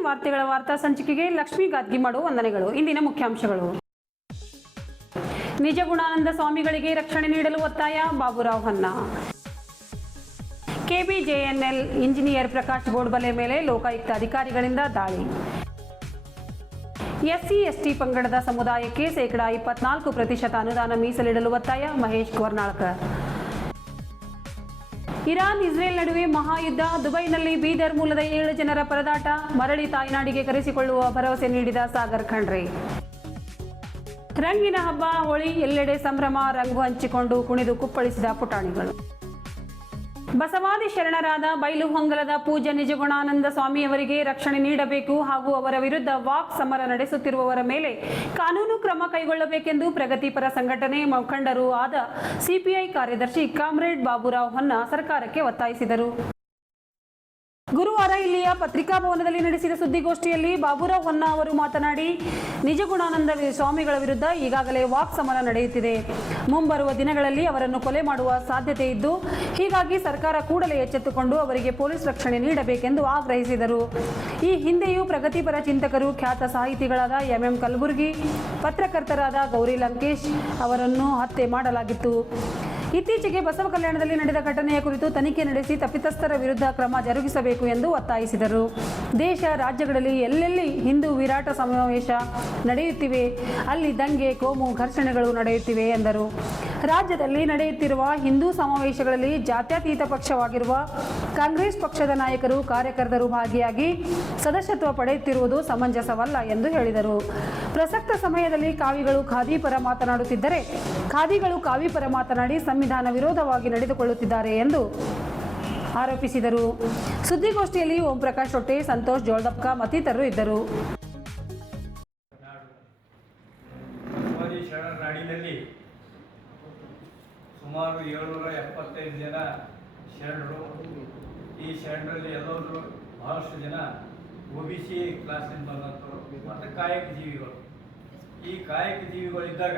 AR9 ವಾರ್ತೆಗಳ ವಾರ್ತಾ ಸಂಚಿಕೆಗೆ ಲಕ್ಷ್ಮೀ ಗಾದ್ಗಿಮಾಡು ವಂದನೆಗಳು. ಇಂದಿನ ಮುಖ್ಯಾಂಶಗಳು. ನಿಜಗುಣಾನಂದ ಸ್ವಾಮಿಗಳಿಗೆ ರಕ್ಷಣೆ ನೀಡಲು ಒತ್ತಾಯ, ಬಾಬುರಾವ್ ಹೊನ್ನ. KBJNL ಇಂಜಿನಿಯರ್ ಪ್ರಕಾಶ್ ಗೋಡ್ಬಲೆ ಮೇಲೆ ಲೋಕಾಯುಕ್ತ ಅಧಿಕಾರಿಗಳಿಂದ ದಾಳಿ. SC/ST ಪಂಗಡದ ಸಮುದಾಯಕ್ಕೆ -24% ಅನುದಾನ ಮೀಸಲಿಡಲು ಒತ್ತಾಯ, ಮಹೇಶ್ ಕೋರ್ನಾಳ್ಕರ್. ಇರಾನ್ ಇಸ್ರೇಲ್ ನಡುವೆ ಮಹಾಯುದ್ಧ, ದುಬೈನಲ್ಲಿ ಬೀದರ್ ಮೂಲದ 7 ಜನರ ಪರದಾಟ, ಮರಳಿ ತಾಯ್ನಾಡಿಗೆ ಕರೆಸಿಕೊಳ್ಳುವ ಭರವಸೆ ನೀಡಿದ ಸಾಗರ್ ಖಂಡ್ರೆ. ರಂಗಿನ ಹಬ್ಬ ಹೋಳಿ, ಎಲ್ಲೆಡೆ ಸಂಭ್ರಮ, ರಂಗು ಹಂಚಿಕೊಂಡು ಕುಣಿದು ಕುಪ್ಪಳಿಸಿದ ಪುಟಾಣಿಗಳು. ಬಸವಾದಿ ಶರಣರಾದ ಬೈಲುಹೊಂಗಲದ ಪೂಜ್ಯ ನಿಜಗುಣಾನಂದ ಸ್ವಾಮಿಯವರಿಗೆ ರಕ್ಷಣೆ ನೀಡಬೇಕು ಹಾಗೂ ಅವರ ವಿರುದ್ಧ ವಾಕ್ ಸಮರ ನಡೆಸುತ್ತಿರುವವರ ಮೇಲೆ ಕಾನೂನು ಕ್ರಮ ಕೈಗೊಳ್ಳಬೇಕೆಂದು ಪ್ರಗತಿಪರ ಸಂಘಟನೆ ಮುಖಂಡರೂ ಆದ CPI ಕಾರ್ಯದರ್ಶಿ ಕಾಮ್ರೇಡ್ ಬಾಬುರಾವ್ ಹೊನ್ನ ಸರ್ಕಾರಕ್ಕೆ ಒತ್ತಾಯಿಸಿದರು. ಗುರುವಾರ ಇಲ್ಲಿಯ ಪತ್ರಿಕಾಭವನದಲ್ಲಿ ನಡೆಸಿದ ಸುದ್ದಿಗೋಷ್ಠಿಯಲ್ಲಿ ಬಾಬುರಾವ್ ಹೊನ್ನ ಅವರು ಮಾತನಾಡಿ, ನಿಜಗುಣಾನಂದ ಸ್ವಾಮಿಗಳ ವಿರುದ್ಧ ಈಗಾಗಲೇ ವಾಕ್ ಸಮರ ನಡೆಯುತ್ತಿದೆ. ಮುಂಬರುವ ದಿನಗಳಲ್ಲಿ ಅವರನ್ನು ಕೊಲೆ ಮಾಡುವ ಸಾಧ್ಯತೆ ಇದ್ದು, ಹೀಗಾಗಿ ಸರ್ಕಾರ ಕೂಡಲೇ ಎಚ್ಚೆತ್ತುಕೊಂಡು ಅವರಿಗೆ ಪೊಲೀಸ್ ರಕ್ಷಣೆ ನೀಡಬೇಕೆಂದು ಆಗ್ರಹಿಸಿದರು. ಈ ಹಿಂದೆಯೂ ಪ್ರಗತಿಪರ ಚಿಂತಕರು, ಖ್ಯಾತ ಸಾಹಿತಿಗಳಾದ MM ಕಲಬುರ್ಗಿ, ಪತ್ರಕರ್ತರಾದ ಗೌರಿ ಲಂಕೇಶ್ ಅವರನ್ನು ಹತ್ಯೆ ಮಾಡಲಾಗಿತ್ತು. ಇತ್ತೀಚೆಗೆ ಬಸವ ಕಲ್ಯಾಣದಲ್ಲಿ ನಡೆದ ಘಟನೆಯ ಕುರಿತು ತನಿಖೆ ನಡೆಸಿ ತಪ್ಪಿತಸ್ಥರ ವಿರುದ್ಧ ಕ್ರಮ ಜರುಗಿಸಬೇಕು ಎಂದು ಒತ್ತಾಯಿಸಿದರು. ದೇಶ ರಾಜ್ಯಗಳಲ್ಲಿ ಎಲ್ಲೆಲ್ಲಿ ಹಿಂದೂ ವಿರಾಟ ಸಮಾವೇಶ ನಡೆಯುತ್ತಿವೆ, ಅಲ್ಲಿ ದಂಗೆ, ಕೋಮು ಘರ್ಷಣೆಗಳು ನಡೆಯುತ್ತಿವೆ ಎಂದರು. ರಾಜ್ಯದಲ್ಲಿ ನಡೆಯುತ್ತಿರುವ ಹಿಂದೂ ಸಮಾವೇಶಗಳಲ್ಲಿ ಜಾತ್ಯತೀತ ಪಕ್ಷವಾಗಿರುವ ಕಾಂಗ್ರೆಸ್ ಪಕ್ಷದ ನಾಯಕರು, ಕಾರ್ಯಕರ್ತರು ಭಾಗಿಯಾಗಿ ಸದಸ್ಯತ್ವ ಪಡೆಯುತ್ತಿರುವುದು ಸಮಂಜಸವಲ್ಲ ಎಂದು ಹೇಳಿದರು. ಪ್ರಸಕ್ತ ಸಮಯದಲ್ಲಿ ಕಾವಿಗಳು ಖಾದಿ ಪರ ಮಾತನಾಡುತ್ತಿದ್ದರೆ, ಖಾದಿಗಳು ಕಾವಿ ಪರ ಮಾತನಾಡಿ ಸಂವಿಧಾನ ವಿರೋಧವಾಗಿ ನಡೆದುಕೊಳ್ಳುತ್ತಿದ್ದಾರೆ ಎಂದು ಆರೋಪಿಸಿದರು. ಸುದ್ದಿಗೋಷ್ಠಿಯಲ್ಲಿ ಓಂ ಪ್ರಕಾಶ್ ರೊಟ್ಟೆ, ಸಂತೋಷ್ ಜೋಳದಪ್ಪ ಮತ್ತಿತರರು ಇದ್ದರು. ಸುಮಾರು 775 ಜನ ಶರಣರು. ಈ ಶರಣರಲ್ಲಿ ಎಲ್ಲರೂ ಬಹಳಷ್ಟು ಜನ OBC ಕ್ಲಾಸಿಂದ ಬಂದಂಥವ್ರು ಮತ್ತು ಕಾಯಕ ಜೀವಿಗಳು. ಈ ಕಾಯಕ ಜೀವಿಗಳಿದ್ದಾಗ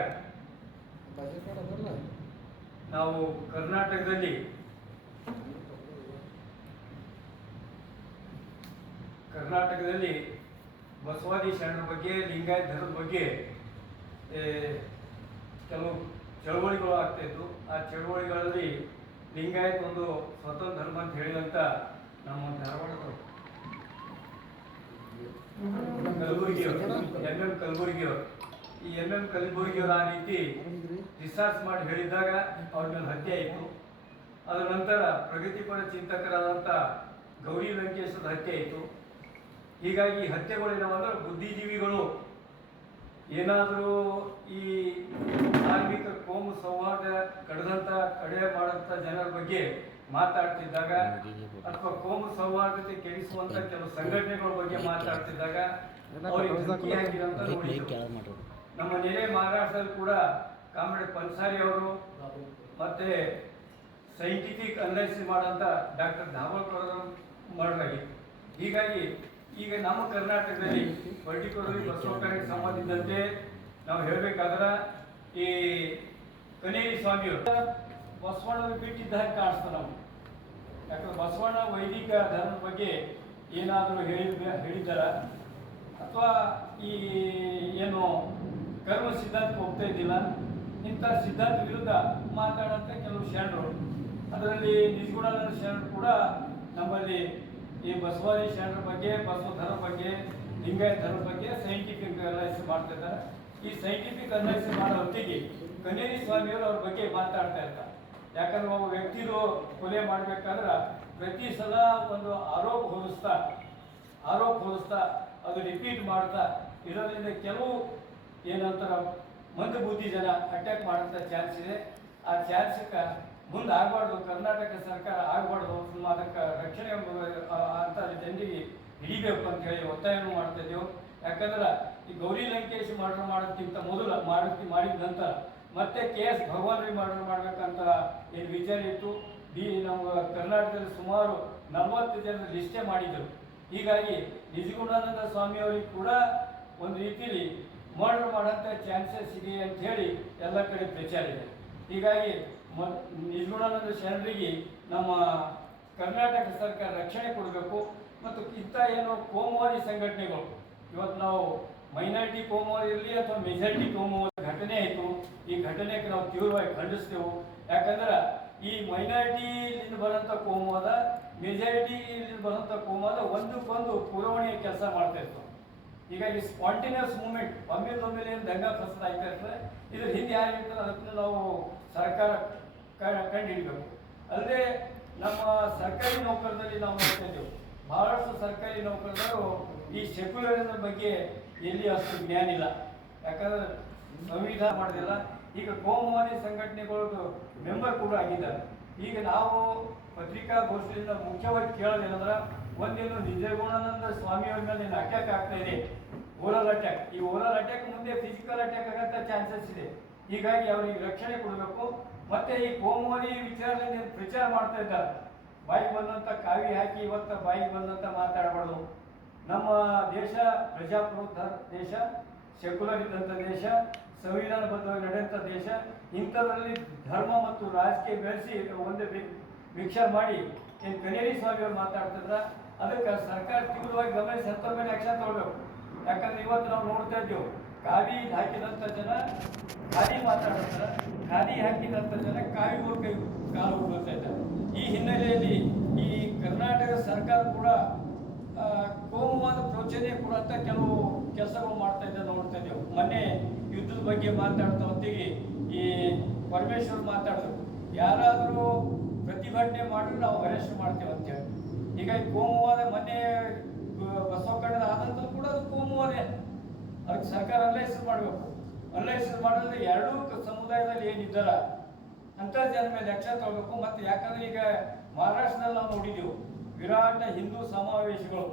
ನಾವು ಕರ್ನಾಟಕದಲ್ಲಿ ಬಸವಾದಿ ಶರಣರ ಬಗ್ಗೆ, ಲಿಂಗಾಯತ ಧರ್ಮದ ಬಗ್ಗೆ ಕೆಲವು ಚಳವಳಿಗಳು ಆಗ್ತಾಯಿತ್ತು. ಆ ಚಳವಳಿಗಳಲ್ಲಿ ಲಿಂಗಾಯತ ಒಂದು ಸ್ವತಂತ್ರ ಧರ್ಮ ಅಂತ ಹೇಳಿದಂಥ ನಮ್ಮ ಧಾರವಾಡದವರು ಕಲಬುರಗಿಯವರು, MM ಕಲಬುರಗಿಯವರು, ಈ MM ಕಲಬುರಗಿಯವರು ಆ ರೀತಿ ರಿಸರ್ಚ್ ಮಾಡಿ ಹೇಳಿದಾಗ ಅವ್ರ ಮೇಲೆ ಹತ್ಯೆ ಆಯಿತು. ಅದರ ನಂತರ ಪ್ರಗತಿಪರ ಚಿಂತಕರಾದಂಥ ಗೌರಿ ಲಂಕೇಶದ ಹತ್ಯೆ ಆಯಿತು. ಹೀಗಾಗಿ ಹತ್ಯೆಗಳೇನವಂದ್ರೆ ಬುದ್ಧಿಜೀವಿಗಳು ಏನಾದರೂ ಈ ಧಾರ್ಮಿಕ ಕೋಮು ಸೌಹಾರ್ದ ಕಡೆ ಮಾಡೋಂಥ ಜನರ ಬಗ್ಗೆ ಮಾತಾಡ್ತಿದ್ದಾಗ ಅಥವಾ ಕೋಮು ಸೌಹಾರ್ದತೆ ಕೆಡಿಸುವಂಥ ಕೆಲವು ಸಂಘಟನೆಗಳ ಬಗ್ಗೆ ಮಾತಾಡ್ತಿದ್ದಾಗ ಅವ್ರಿಗೆ ಧಮಕಿ ಹಾಕಿದಂತ ನೋಡಿದ್ರು. ನಮ್ಮ ನೆರೆ ಮಹಾರಾಷ್ಟ್ರದಲ್ಲಿ ಕೂಡ ಕಾಮ್ರೇಡ್ ಪನ್ಸಾರಿ ಅವರು ಮತ್ತೆ ಸೈಂಟಿಫಿಕ್ ಅನಲೈಸಿಸ್ ಮಾಡೋಂಥ ಡಾಕ್ಟರ್ ಧಾಬೋಲ್ಕರ್ ಅವರು ಮಾಡಲಾಗಿತ್ತು. ಹೀಗಾಗಿ ಈಗ ನಮ್ಮ ಕರ್ನಾಟಕದಲ್ಲಿ ಪರ್ಟಿಕ್ಯುಲರ್ಲಿ ಬಸವ ಕಾರ್ಯಕ್ಕೆ ಸಂಬಂಧಿಸಿದಂತೆ ನಾವು ಹೇಳಬೇಕಾದ್ರೆ ಈ ಕನೇರಿ ಸ್ವಾಮಿಯವರು ಬಸವಣ್ಣವ್ರು ಬಿಟ್ಟಿದ್ದ ಹಾಗೆ ಕಾಣಿಸ್ತಾರೆ ನಾವು. ಯಾಕಂದ್ರೆ ಬಸವಣ್ಣ ವೈದಿಕ ಧರ್ಮದ ಬಗ್ಗೆ ಏನಾದರೂ ಹೇಳಿದ್ದಾರ ಅಥವಾ ಈ ಏನು ಕರ್ಮ ಸಿದ್ಧಾಂತಕ್ಕೆ ಹೋಗ್ತಾ ಇದ್ದಿಲ್ಲ, ಇಂಥ ಸಿದ್ಧಾಂತ ವಿರುದ್ಧ ಮಾತಾಡೋಂಥ ಕೆಲವು ಶರಣರು, ಅದರಲ್ಲಿ ನಿಜಗುಣಾನಂದ ಶರಣರು ಕೂಡ ನಮ್ಮಲ್ಲಿ ಈ ಬಸವಾದಿ ಶರಣರ ಬಗ್ಗೆ, ಬಸವ ಧರ್ಮ ಬಗ್ಗೆ, ಲಿಂಗಾಯತ ಧರ್ಮ ಬಗ್ಗೆ ಸೈಂಟಿಫಿಕ್ ಅನಲೈಸಿಸ್ ಮಾಡ್ತಾ ಇದ್ದಾರೆ. ಈ ಸೈಂಟಿಫಿಕ್ ಅನಲೈಸಿಸ್ ಮಾಡೋ ಹೊತ್ತಿಗೆ ಕನೇರಿ ಸ್ವಾಮಿಯವರು ಅವ್ರ ಬಗ್ಗೆ ಮಾತಾಡ್ತಾ ಇರ್ತಾರೆ. ಯಾಕಂದ್ರೆ ಒಬ್ಬ ವ್ಯಕ್ತಿದು ಕೊಲೆ ಮಾಡಬೇಕಾದ್ರೆ ಪ್ರತಿ ಸಲ ಒಂದು ಆರೋಪ ಹೊಲಿಸ್ತಾ ಅದು ರಿಪೀಟ್ ಮಾಡ್ತಾ ಇರೋದ್ರಿಂದ ಕೆಲವು ಏನಂತಾರ ಮಂದ ಬುದ್ಧಿ ಜನ ಅಟ್ಯಾಕ್ ಮಾಡೋಂಥ ಚಾನ್ಸ್ ಇದೆ. ಆ ಚಾನ್ಸಕ್ಕೆ ಮುಂದೆ ಆಗಬಾರ್ದು, ಕರ್ನಾಟಕ ಸರ್ಕಾರ ಆಗಬಾರ್ದು, ಅದಕ್ಕೆ ರಕ್ಷಣೆ ಅಂತ ಜನರಿಗೆ ಹಿಡಿಬೇಕು ಅಂತ ಹೇಳಿ ಒತ್ತಾಯವನ್ನು ಮಾಡ್ತಾ ಇದ್ದೇವೆ. ಯಾಕಂದ್ರೆ ಈ ಗೌರಿ ಲಂಕೇಶ್ ಮರ್ಡರ್ ಮಾಡೋದಕ್ಕಿಂತ ಮೊದಲು ಮಾಡಿದ ನಂತರ ಮತ್ತೆ KS ಭಗವಾನ್ ಮರ್ಡರ್ ಮಾಡ್ಬೇಕಂತ ಏನು ವಿಚಾರ ಇತ್ತು. ನಮ್ಮ ಕರ್ನಾಟಕದಲ್ಲಿ ಸುಮಾರು 40 ಜನ ಲಿಸ್ಟೇ ಮಾಡಿದರು. ಹೀಗಾಗಿ ನಿಜಗುಣಾನಂದ ಸ್ವಾಮಿಯವರಿಗೆ ಕೂಡ ಒಂದು ರೀತಿಯಲ್ಲಿ ಮರ್ಡರ್ ಮಾಡೋಂಥ ಚಾನ್ಸಸ್ ಇದೆ ಅಂತ ಹೇಳಿ ಎಲ್ಲ ಕಡೆ ಪ್ರಚಾರ ಇದೆ. ಹೀಗಾಗಿ ನಿಜಗುಣಾನಂದ ಶರಣರಿಗೆ ನಮ್ಮ ಕರ್ನಾಟಕ ಸರ್ಕಾರ ರಕ್ಷಣೆ ಕೊಡಬೇಕು. ಮತ್ತು ಇಂಥ ಏನು ಕೋಮುವಾದಿ ಸಂಘಟನೆಗಳು ಇವತ್ತು ನಾವು ಮೈನಾರಿಟಿ ಕೋಮುವಾದಿ ಇರಲಿ ಅಥವಾ ಮೆಜಾರಿಟಿ ಕೋಮುವಾದಿ ಘಟನೆ ಆಯಿತು. ಈ ಘಟನೆಗೆ ನಾವು ತೀವ್ರವಾಗಿ ಖಂಡಿಸ್ತೇವೆ. ಯಾಕಂದ್ರೆ ಈ ಮೈನಾರಿಟಿಯಿಂದ ಬರೋಂಥ ಕೋಮುವಾದ ಮೆಜಾರಿಟಿಯಿಂದ ಬರೋಂಥ ಕೋಮುವಾದ ಒಂದಕ್ಕೊಂದು ಪುರವಣಿಯ ಕೆಲಸ ಮಾಡ್ತಾ ಇರ್ತವೆ. ಹೀಗಾಗಿ ಸ್ಪಾಂಟೇನಿಯಸ್ ಮೂವ್ಮೆಂಟ್ ಒಮ್ಮೆಲೆ ಏನು ದಂಗ ಫಸದ ಆಗ್ತಾ ಇರ್ತದೆ. ಇದ್ರ ಹಿಂದೆ ಯಾರು ಇರ್ತದೆ ಅದನ್ನು ನಾವು ಸರ್ಕಾರ ಕಂಡುಹಿಡಬೇಕು. ಅಲ್ಲದೆ ನಮ್ಮ ಸರ್ಕಾರಿ ನೌಕರರಲ್ಲಿ ನಾವು ನೋಡ್ತಾ ಇದ್ದೇವೆ, ಬಹಳಷ್ಟು ಸರ್ಕಾರಿ ನೌಕರರು ಈ ಸೆಕ್ಯುಲರಿಸಂ ಬಗ್ಗೆ ಎಲ್ಲಿ ಅಷ್ಟು ಜ್ಞಾನ ಇಲ್ಲ. ಯಾಕಂದ್ರೆ ಸಂವಿಧಾನ ಮಾಡೋದಿಲ್ಲ. ಈಗ ಕೋಮುವಾದಿ ಸಂಘಟನೆಗಳು ಮೆಂಬರ್ ಕೂಡ ಆಗಿದ್ದಾರೆ. ಈಗ ನಾವು ಪತ್ರಿಕಾಗೋಷ್ಠಿಯಿಂದ ಮುಖ್ಯವಾಗಿ ಕೇಳೋದೇನಂದ್ರೆ, ಒಂದೇನು ನಿಜಗುಣಾನಂದ ಸ್ವಾಮಿಯವ್ರ ಮೇಲೆ ಏನು ಅಟ್ಯಾಕ್ ಆಗ್ತಾ ಇದೆ, ಓರಲ್ ಅಟ್ಯಾಕ್. ಈ ಓರಲ್ ಅಟ್ಯಾಕ್ ಮುಂದೆ ಫಿಸಿಕಲ್ ಅಟ್ಯಾಕ್ ಆಗಂತ ಚಾನ್ಸಸ್ ಇದೆ. ಹೀಗಾಗಿ ಅವರಿಗೆ ರಕ್ಷಣೆ ಕೊಡಬೇಕು. ಮತ್ತೆ ಈ ಕೋಮುವಾದಿ ವಿಚಾರದಲ್ಲಿ ಪ್ರಚಾರ ಮಾಡ್ತಾ ಇದ್ದಾರೆ. ಬಾಯಿಗೆ ಬಂದಂಥ ಕಾವಿ ಹಾಕಿ ಇವತ್ತು ಬಾಯಿಗೆ ಬಂದಂಥ ಮಾತಾಡಬಾರ್ದು. ನಮ್ಮ ದೇಶ ಪ್ರಜಾಪ್ರಭುತ್ವ ದೇಶ, ಸೆಕ್ಯುಲರ್ ಇದ್ದಂಥ ದೇಶ, ಸಂವಿಧಾನಬದ್ಧವಾಗಿ ನಡೆಯುವಂಥ ದೇಶ. ಇಂಥದ್ರಲ್ಲಿ ಧರ್ಮ ಮತ್ತು ರಾಜಕೀಯ ಬೆಳೆಸಿ ಒಂದೇ ಮಿಕ್ಸರ್ ಮಾಡಿ ಏನು ಕನೇರಿ ಸ್ವಾಮಿಯವ್ರು ಮಾತಾಡ್ತಿದ್ರ, ಅದಕ್ಕೆ ಸರ್ಕಾರ ತೀವ್ರವಾಗಿ ಗಮನಿಸಿ ಅಂಥವ್ರ ಮೇಲೆ ಆಕ್ಷನ್ ತಗೊಳ್ಬೇಕು. ಯಾಕಂದ್ರೆ ಇವತ್ತು ನಾವು ನೋಡ್ತಾ ಇದ್ದೇವೆ, ಕಾವಿ ಹಾಕಿದಂಥ ಜನ ಖಾದಿ ಮಾತಾಡ್ತಾರೆ, ಖಾದಿ ಹಾಕಿದಂಥ ಜನ ಕಾವಿ ಕೈ ಕಾಲು ಹೋಗ್ತಾ ಇದ್ದಾರೆ. ಈ ಹಿನ್ನೆಲೆಯಲ್ಲಿ ಈ ಕರ್ನಾಟಕ ಸರ್ಕಾರ ಕೂಡ ಕೋಮುವಾದ ಪ್ರೋತ್ಸಾಹನೆ ಕೊಡುವಂಥ ಕೆಲವು ಕೆಲಸಗಳು ಮಾಡ್ತಾ ಇದ್ದ ನೋಡ್ತಾ ಇದ್ದೇವೆ. ಮೊನ್ನೆ ಯುದ್ಧದ ಬಗ್ಗೆ ಮಾತಾಡ್ತಾ ಹೊತ್ತಿಗೆ ಈ ಪರಮೇಶ್ವರ್ ಮಾತಾಡಿದ್ರು, ಯಾರಾದರೂ ಪ್ರತಿಭಟನೆ ಮಾಡಿದ್ರೆ ನಾವು ಅರೆಸ್ಟ್ ಮಾಡ್ತೇವೆ ಅಂತೇಳಿ. ಹೀಗಾಗಿ ಕೋಮುವಾದ ಮೊನ್ನೆ ಬಸವ ಕನ್ನಡ ಆದಂಥದ್ದು ಕೂಡ ಅದು ಕೋಮುವಾದ. ಅದಕ್ಕೆ ಸರ್ಕಾರ ಅನಲೈಸಿಸ್ ಮಾಡಬೇಕು. ಅನಲೈಸಿಸ್ ಮಾಡಿದ್ರೆ ಎರಡೂ ಸಮುದಾಯದಲ್ಲಿ ಏನಿದ್ದಾರ ಅಂಥ ಜನ ಮೇಲೆ ಆಕ್ಷನ್ ತಗೋಬೇಕು. ಮತ್ತು ಯಾಕಂದ್ರೆ ಈಗ ಮಹಾರಾಷ್ಟ್ರದಲ್ಲಿ ನಾವು ನೋಡಿದೆವು ವಿರಾಟ್ ಹಿಂದೂ ಸಮಾವೇಶಗಳು.